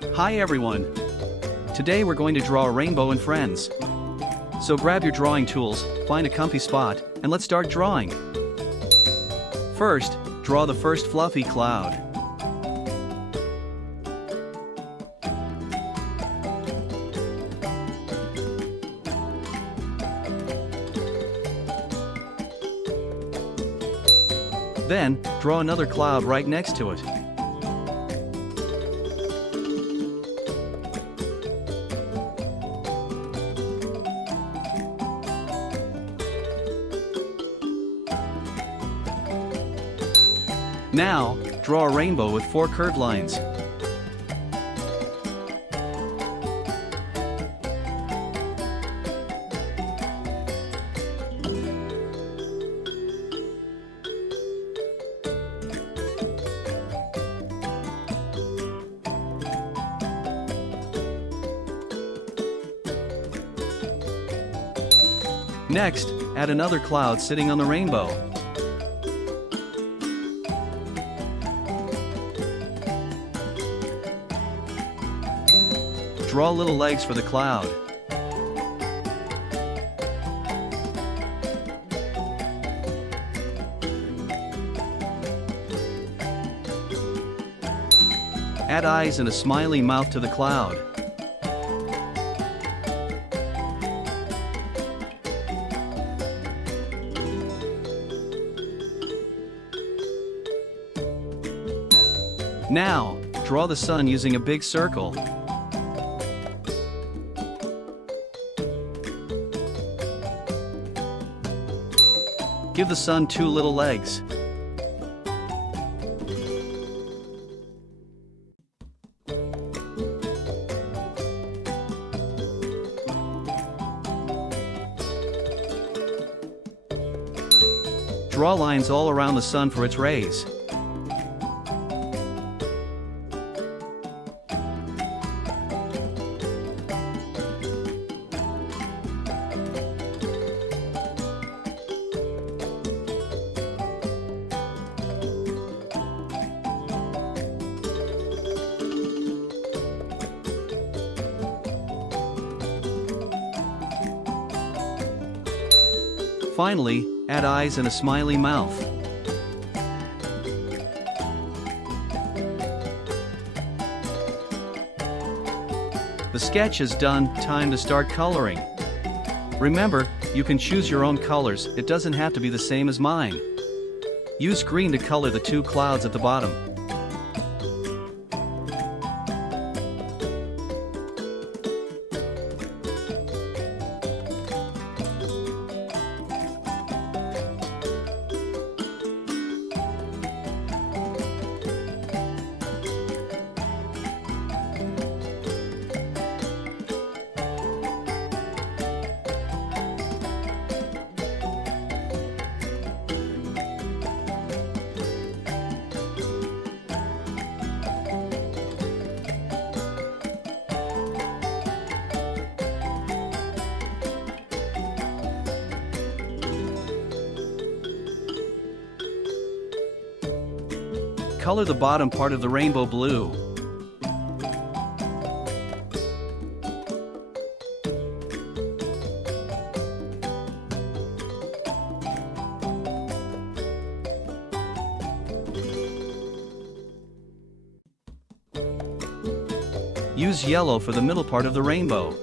Hi everyone! Today we're going to draw a rainbow and friends. So grab your drawing tools, find a comfy spot, and let's start drawing. First, draw the first fluffy cloud. Then, draw another cloud right next to it. Now, draw a rainbow with 4 curved lines. Next, add another cloud sitting on the rainbow. Draw little legs for the cloud. Add eyes and a smiley mouth to the cloud. Now, draw the sun using a big circle. Give the sun 2 little legs. Draw lines all around the sun for its rays. Finally, add eyes and a smiley mouth. The sketch is done, time to start coloring. Remember, you can choose your own colors, it doesn't have to be the same as mine. Use green to color the 2 clouds at the bottom. Color the bottom part of the rainbow blue. Use yellow for the middle part of the rainbow.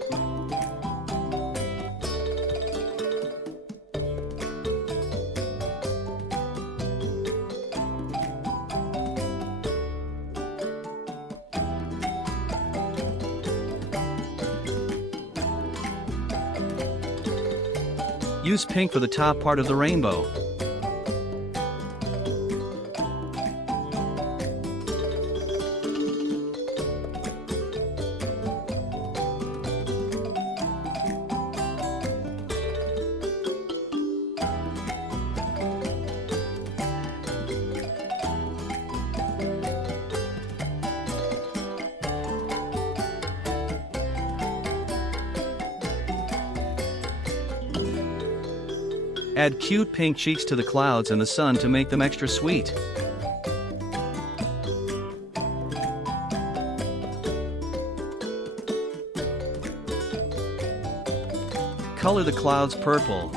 Use pink for the top part of the rainbow. Add cute pink cheeks to the clouds and the sun to make them extra sweet. color the clouds purple.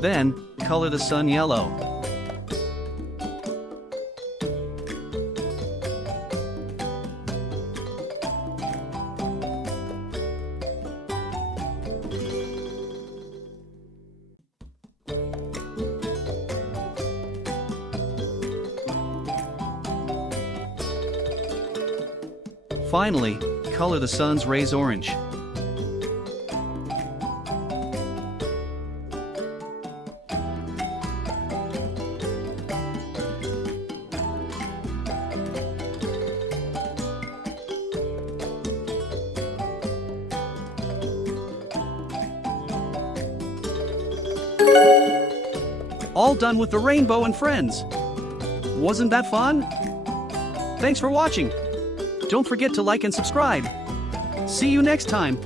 Then, color the sun yellow. Finally, color the sun's rays orange. All done with the rainbow and friends. Wasn't that fun? Thanks for watching. Don't forget to like and subscribe. See you next time.